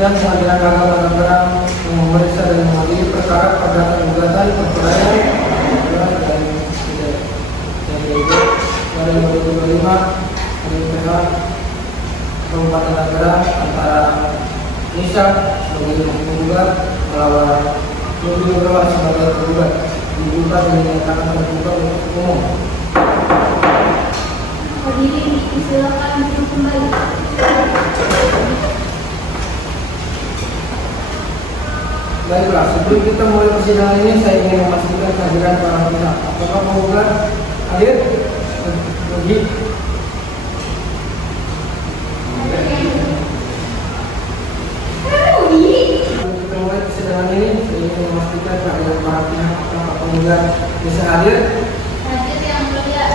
dan pengadilan agama Tangerang yang memeriksa dan mengadili perkara perdata gugatan perceraian pada 2025 dari PH Kabupaten Tangerang antara Nisha sebagai penggugat melawan Nurul Nurul sebagai penggugat digugat dan dinyatakan terbuka untuk umum. Hadirin disilakan duduk kembali. Baiklah, sebelum kita mulai persidangan ini, saya ingin memastikan kehadiran para pihak. Apakah penggugat hadir? Pergi. Sebelum kita mulai persidangan ini, saya ingin memastikan kehadiran para pihak. Apakah penggugat bisa hadir? Hadir yang mulia.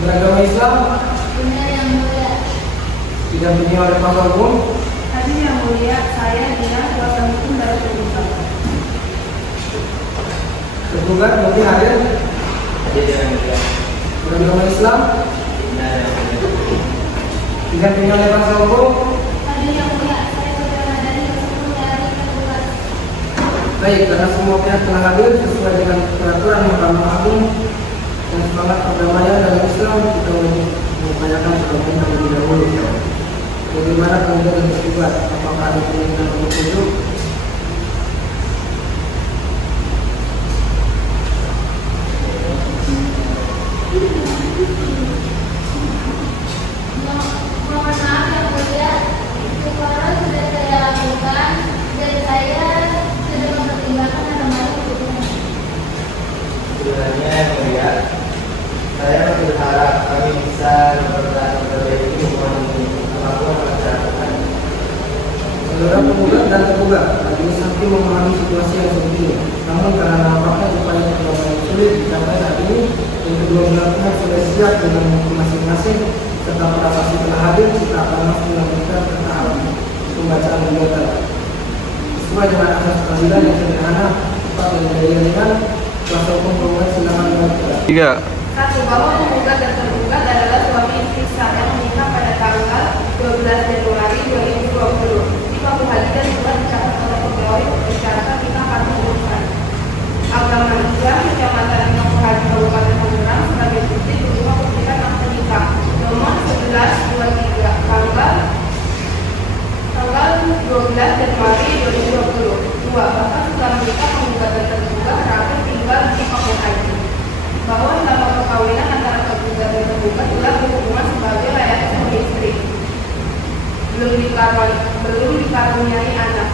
Beragama Islam? Benar yang mulia. Didampingi oleh pakar hukum? Hadir yang mulia, saya Dina, kuasa hukum dari tergugat. Tergugat mungkin hadir? Hadir yang mulia. Beragama Islam? Benar yang mulia. Didampingi oleh pakar hukum? Hadir yang mulia. Saya saudara dari sepuluh dari tergugat. Baik, karena semua pihak telah hadir sesuai dengan peraturan Mahkamah Agung dan semangat perdamaian dalam Islam, kita mengupayakan pertemuan terlebih dahulu. Bagaimana penggugat dan tergugat? Apakah ada keinginan untuk duduk? Mohon maaf yang mulia. Perkara sudah saya lakukan dan saya sudah mempertimbangkan remaja hukumnya. Sebenarnya yang mulia, saya berharap kami bisa memperbaiki hubungan ini kemampuan masyarakat. Saudara penggugat dan tergugat, majelis hakim memahami situasi yang seperti ini. Namun karena nampaknya upaya perdamaian sulit dicapai saat ini, dan kedua belah pihak sudah siap dengan hukum masing-masing, serta para saksi telah hadir, kita akan langsung melanjutkan ke tahap pembacaan gugatan. Sesuai dengan asas peradilan yang sederhana, cepat dan jadinya ringan, kuasa hukum penggugat silakan mengajukan. 1. Bahwa penggugat dan tergugat adalah suami istri sah yang menikah pada tanggal 12 Januari 2020 di Pakuhadi dan telah dicatat oleh pegawai persyaratan nikah kartu urusan agama Islam Kecamatan Pakuhadi Kabupaten Tangerang sebagai bukti berupa petikan akta nikah nomor 11/23 tanggal 12 Januari 2020. 2. Bahkan setelah menikah penggugat dan tergugat terakhir tinggal di Pakuhadi. Bahwa selama perkawinan antara tergugat dan tergugat telah berhubungan sebagai layaknya suami istri, belum dikaruniai anak.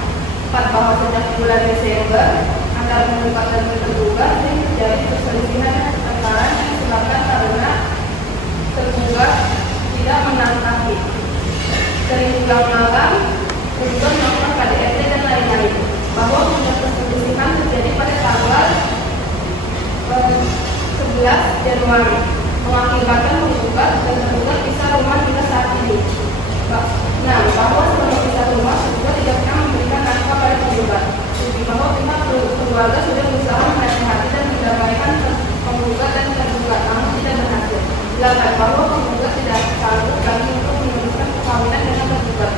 4. Bahwa sejak bulan Desember antara penggugat dan tergugat sering terjadi perselisihan dan pertengkaran disebabkan karena tergugat tidak menangkapi, sering pulang malam, tergugat melakukan KDRT dan lain-lain. Bahwa puncak perselisihan terjadi pada tanggal 11 Januari mengakibatkan penggugat dan tergugat pisah rumah hingga saat ini. Nah, bahwa selama pisah rumah tergugat tidak pernah memberikan nafkah pada penggugat. 7. Bahwa pihak keluarga sudah berusaha menasihati dan mendamaikan penggugat dan tergugat, namun tidak berhasil. 8. Bahwa penggugat tidak sanggup lagi untuk meneruskan perkawinan dengan tergugat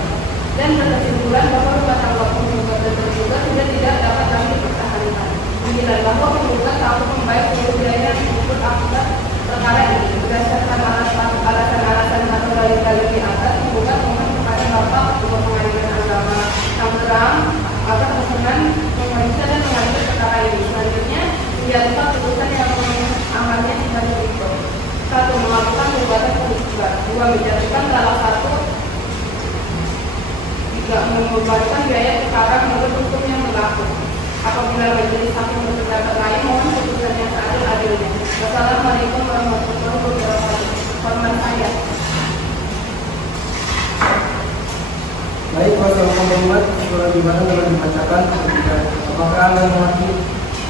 dan berkesimpulan bahwa rumah tangga penggugat dan tergugat sudah tidak dapat lagi dipertahankan. 9. Bahwa penggugat sanggup membayar seluruh biaya untuk akibat perkara ini. Berdasarkan alasan-alasan atau dalil-dalil di atas, penggugat memohon kepada Bapak Ketua Pengadilan Agama Tangerang agar berkenan memeriksa dan mengadili perkara ini. Selanjutnya, menjatuhkan putusan yang mengamannya sebagai berikut. 1. Melakukan gugatan penggugat. 2. Menjatuhkan salah satu. 3. Membebankan biaya perkara menurut hukum yang berlaku. Apabila majelis hakim berpendapat lain, mohon putusan yang seadil-adilnya. Wassalamualaikum warahmatullahi wabarakatuh. Hormat saya. Baik, kuasa hukum penggugat, surat gugatan telah dibacakan. Apakah Anda mengerti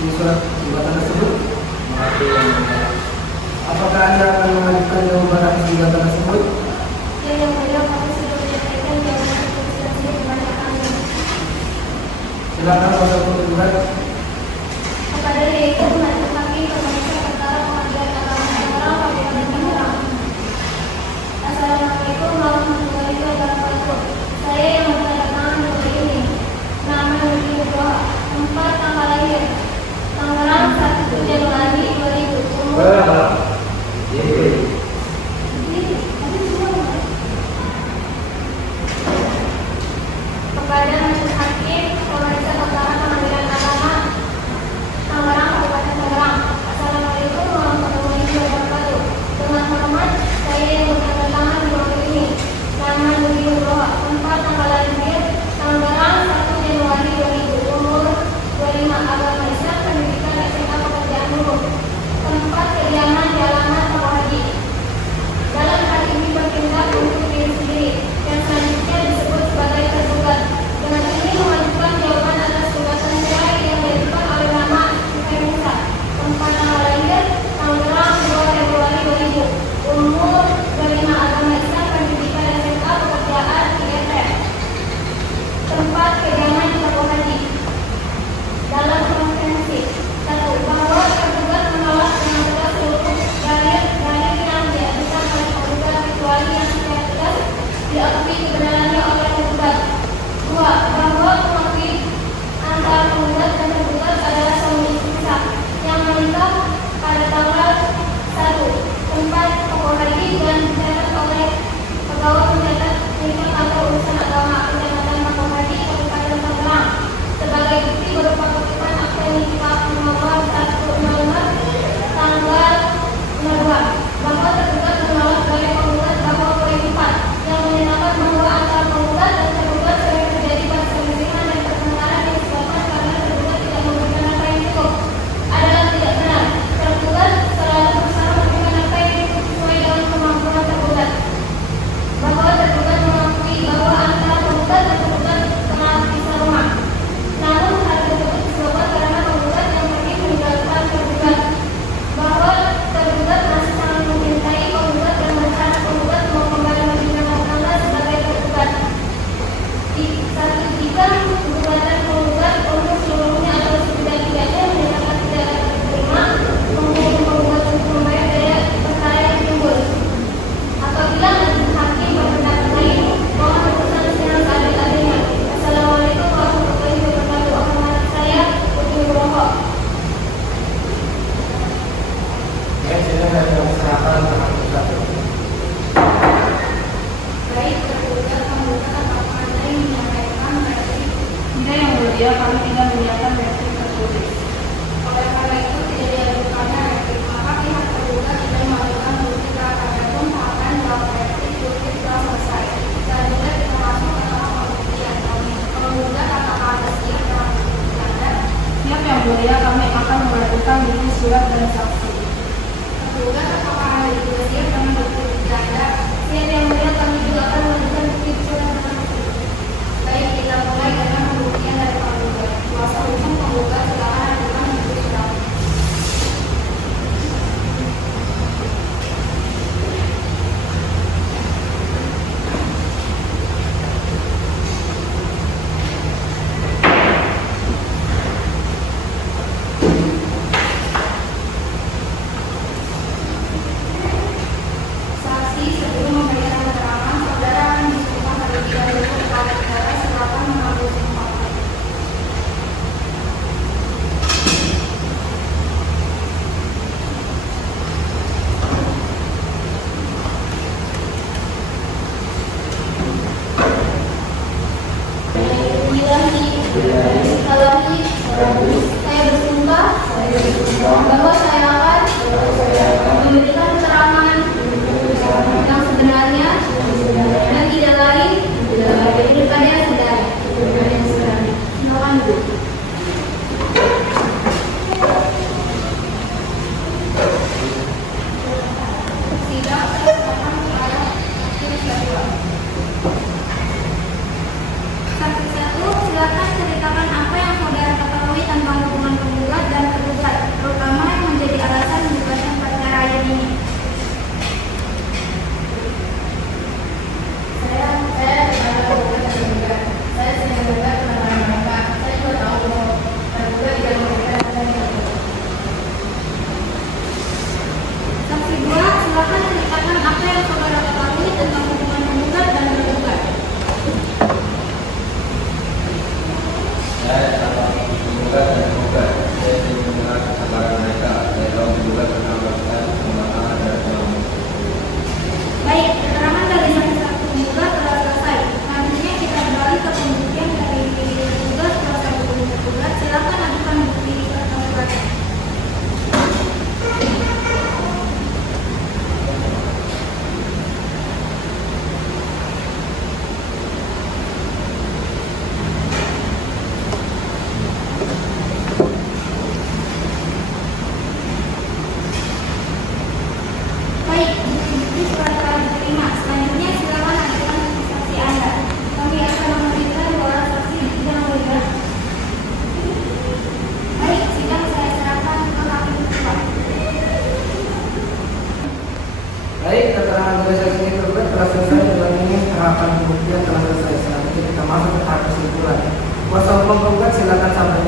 di surat gugatan tersebut? Mengerti yang mulia. Apakah Anda akan mengajukan jawaban atas gugatan tersebut? Ya yang mulia, kami sudah menyampaikan jawaban konsultasi kepada Anda. Silakan kuasa hukum penggugat. Kepada yaitu majelis hakim pemeriksa perkara pengadilan agama Tangerang Kabupaten Tangerang. Assalamualaikum warahmatullahi wabarakatuh. Saya yang menandatangan berita ini. Kepada Majelis Hakim Pemeriksa Perkara Pengadilan Agama Tangerang, Kabupaten Tangerang. Assalamualaikum warahmatullahi wabarakatuh. Dengan hormat, saya yang bertangan di waktu ini. Nama Nuri Nugroho, tempat tanggal lahir Tangerang 1 Januari 2000, umur 25, agama Islam, pendidikan SMA pekerjaan buruh. Tempat kediaman di alamat Pondok Haji. Dalam hal ini bertindak untuk diri sendiri yang selanjutnya disebut sebagai tergugat. Dengan ini mengajukan jawaban atas gugatan cerai yang diajukan oleh nama Musa. Tempat tanggal lahir Tangerang 2 Februari 2000, umur 25, agama Islam, pendidikan SMA pekerjaan IFR. Tempat kediaman di Pondok Haji. Dalam konvensi 1, bahwa tergugat menolak dengan tegas seluruh dalil yang diajukan oleh tergugat kecuali yang secara tegas diakui kebenarannya oleh tergugat. 2, bahwa pengakui antara tergugat dan tergugat adalah suami istri yang menikah pada tanggal 1 tempat Pondok Haji dan dicatat oleh pegawai pencatat nikah kantor urusan agama Kecamatan Pondok Haji, Kabupaten Tangerang sebagai bukti berupa kutipan akta nikah nomor 105 tanggal 02, bahwa tergugat menolak dari penggugat bahwa poin 4 yang menyatakan bahwa antara penggugat dan tergugat sering terjadi perselisihan dan pertengkaran yang disebabkan karena tergugat tidak memberikan nafkah yang cukup adalah tidak benar. Tergugat selalu berusaha memberikan nafkah yang cukup sesuai dengan kemampuan tergugat. Bahwa tergugat mengakui bahwa antara penggugat dan tergugat pernah pisah rumah. Namun hal tersebut disebabkan karena penggugat yang pergi meninggalkan tergugat. Bahwa tergugat masih sangat mencintai penggugat dan berencana penggugat mau kembali melanjutkan rumah tangga sebagai tergugat. Jika gugatan penggugat untuk seluruhnya atau setidak-tidaknya menyatakan tidak dapat diterima, menghukum penggugat untuk membayar biaya perkara yang timbul. Apabila majelis hakim berpendapat lain, mohon putusan secara seadil-adilnya. Assalamualaikum warahmatullahi wabarakatuh. Hormat saya Putri Nugroho. Ya, silakan diserahkan ke Baik, tergugat penggugat apakah ada yang menyampaikan versi? Tidak, yang mulia, kami tidak menyiapkan versi tertulis. Oleh karena itu tidak diajukannya versi, maka pihak tergugat tidak mengajukan bukti pra-peradilan pun akan dalam versi bukti telah selesai. Selanjutnya kita masuk ke tahap pembuktian. Penggugat apakah ada siap dalam bukti Anda? Siap, yang mulia, kami akan mengajukan bukti surat dan saksi. Tergugat apakah ada juga siap dengan bukti Anda? Siap, yang mulia, kami juga akan mengajukan bukti surat dan saksi. Baik, kita mulai dengan pembuktian dari penggugat. Kuasa hukum penggugat silakan ajukan bukti surat. Saksi sebelum membayar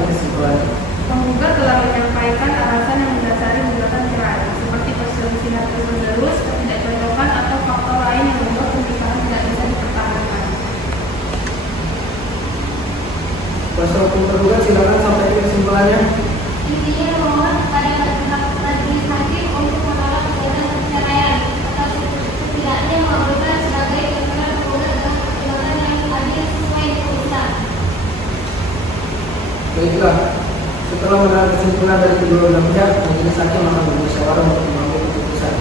kesimpulannya. Penggugat telah menyampaikan alasan yang mendasari gugatan cerai, seperti perselisihan terus-menerus, ketidakcocokan, atau faktor lain yang membuat pernikahan tidak bisa dipertahankan. Kuasa hukum tergugat silakan sampaikan kesimpulannya. Intinya memohon kepada majelis hakim untuk menolak gugatan perceraian atau setidaknya mengabulkan sebagai tuntutan penggugat dengan pertimbangan yang adil sesuai putusan. Baiklah, setelah mendengar kesimpulan dari kedua belah pihak, majelis hakim akan bermusyawarah untuk mengambil keputusan.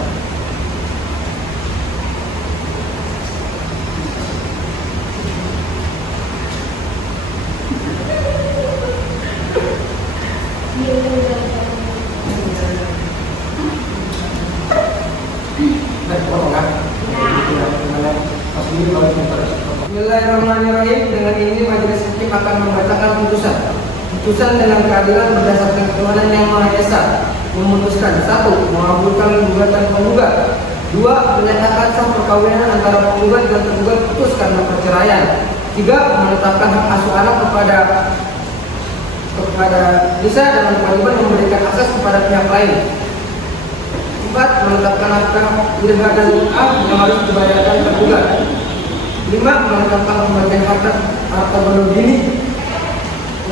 Bismillahirrahmanirrahim. Dengan ini majelis hakim akan membacakan putusan. Putusan dengan keadilan berdasarkan ketuhanan yang Maha Esa memutuskan: 1. Mengabulkan gugatan penggugat. 2. Menyatakan sah perkawinan antara penggugat dan tergugat putus karena perceraian. 3. Menetapkan hak asuh anak kepada Nisa dengan kewajiban memberikan akses kepada pihak lain. 4. Menetapkan harta dirham dan mut'ah yang harus dibayarkan tergugat. 5. Menetapkan pembagian harta berdiri.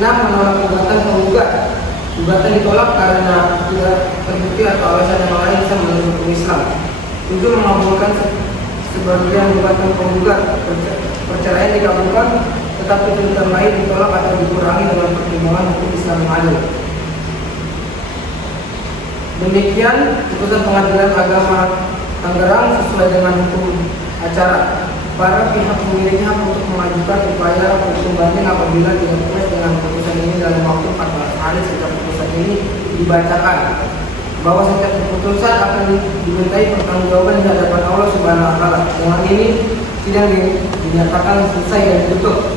6. Menolak gugatan penggugat. Gugatan ditolak karena tidak terbukti atau alasan yang lain bisa menurut hukum Islam. 7. Mengabulkan sebagian gugatan penggugat. Perceraian dikabulkan, tetapi tuntutan lain ditolak atau dikurangi dengan pertimbangan hukum Islam yang adil. Demikian putusan Pengadilan Agama Tangerang sesuai dengan hukum acara. Para pihak memiliki hak untuk mengajukan upaya hukum banding apabila tidak puas dengan putusan ini dalam waktu 14 hari sejak putusan ini dibacakan, bahwa setiap keputusan akan dimintai pertanggungjawaban di hadapan Allah Subhanahu wa taala. Dengan ini sidang dinyatakan selesai dan ditutup.